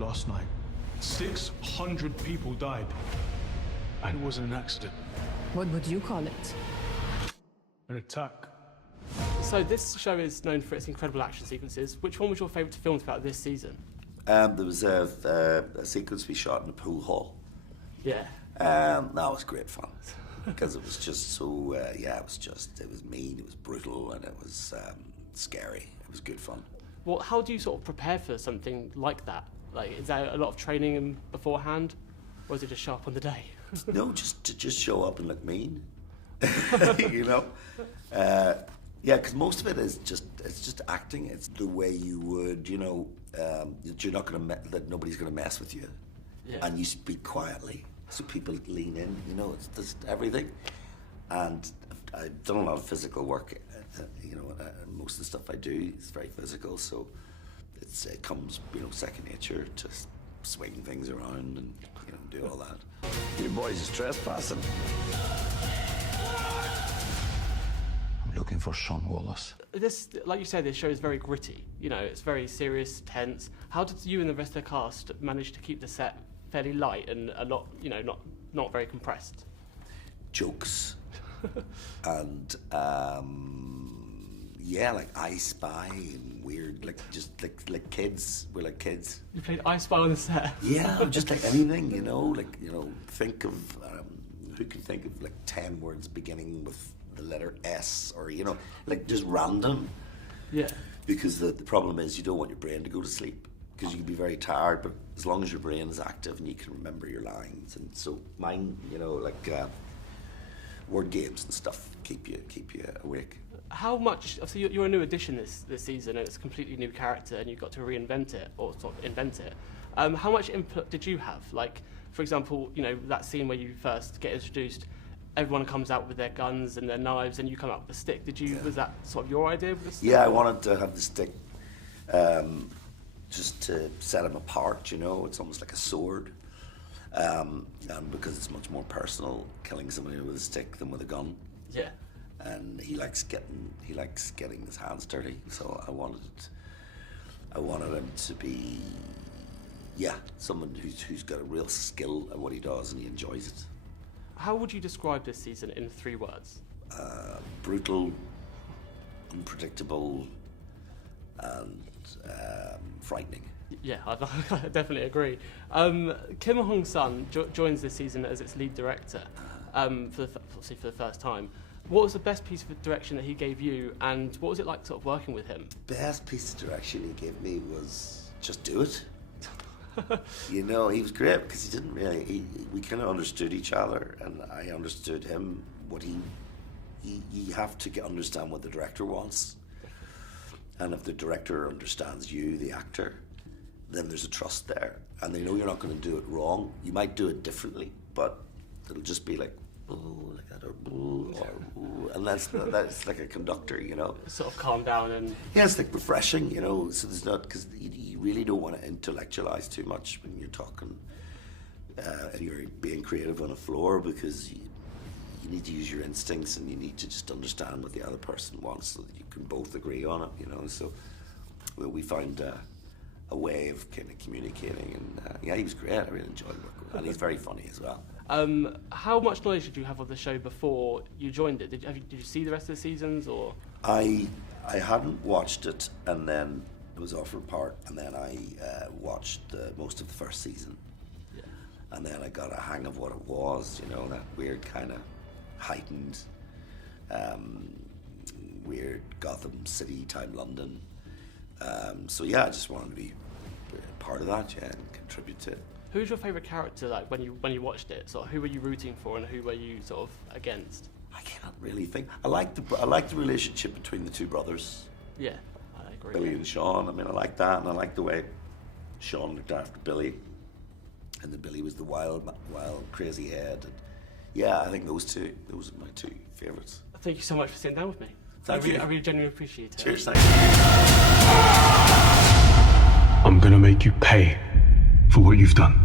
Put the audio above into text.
last night. 600 people died. And it wasn't an accident. What would you call it? An attack. So this show is known for its incredible action sequences. Which one was your favourite film throughout this season? There was a sequence we shot in a pool hall. Yeah. That was great fun because it was just so, it was mean, it was brutal, and it was scary. It was good fun. Well, how do you sort of prepare for something like that? Like, is there a lot of training beforehand, or is it just show up on the day? No, just show up and look mean. You know? Yeah, because most of it is just acting. It's the way you would, that you're not that nobody's gonna mess with you, and you speak quietly, so people lean in. It's just everything. And I've done a lot of physical work. Most of the stuff I do is very physical, so it comes, second nature to swing things around and do all that. Your boys is trespassing. I'm looking for Sean Wallace. This, like you said, this show is very gritty. It's very serious, tense. How did you and the rest of the cast manage to keep the set fairly light and a lot, not very compressed? Jokes. And like I Spy and weird, like kids. We're like kids. You played I Spy on the set? Yeah, just like anything, think of, who can think of 10 words beginning with the letter S, or, just random. Yeah. Because the problem is you don't want your brain to go to sleep, because you can be very tired, but as long as your brain is active and you can remember your lines. And so mine, word games and stuff keep you awake. How much, obviously you're a new addition this season, and it's a completely new character and you've got to reinvent it, or sort of invent it. How much input did you have? Like, for example, that scene where you first get introduced, everyone comes out with their guns and their knives and you come out with a stick. Was that sort of your idea with the stick? Yeah, I wanted to have the stick just to set him apart, it's almost like a sword. And because it's much more personal killing somebody with a stick than with a gun. Yeah. And he likes getting his hands dirty, so I wanted him to be, someone who's got a real skill at what he does and he enjoys it. How would you describe this season in 3 words? Brutal, unpredictable, and frightening. Yeah, I definitely agree. Kim Hong-sun joins this season as its lead director, for the first time. What was the best piece of direction that he gave you, and what was it like sort of working with him? The best piece of direction he gave me was just do it. He was great because he didn't really. We kind of understood each other, and I understood him. You have to understand what the director wants, and if the director understands you, the actor, then there's a trust there, and they know you're not going to do it wrong. You might do it differently, but it'll just be like, oh, like that, or oh, and that's like a conductor, Sort of calm down and. Yeah, it's like refreshing, So there's not, because you really don't want to intellectualize too much when you're talking and you're being creative on a floor, because you need to use your instincts and you need to just understand what the other person wants so that you can both agree on it, So we found a way of kind of communicating, and he was great. I really enjoyed working with him, and he's very funny as well. How much knowledge did you have of the show before you joined it? Did you see the rest of the seasons, or? I hadn't watched it, and then it was offered part, and then I watched most of the first season, and then I got a hang of what it was. That weird kind of heightened, weird Gotham City type London. So I just wanted to be part of that, and contribute to it. Who's your favourite character, like, when you watched it? Sort of, who were you rooting for and who were you sort of against? I can't really think. I like the relationship between the two brothers. Yeah, I agree. Billy and Sean. I mean, I like that, and I like the way Sean looked after Billy, and then Billy was the wild, crazy head. And I think those are my 2 favourites. Thank you so much for sitting down with me. I really genuinely appreciate it. Cheers, thank you. I'm gonna make you pay for what you've done.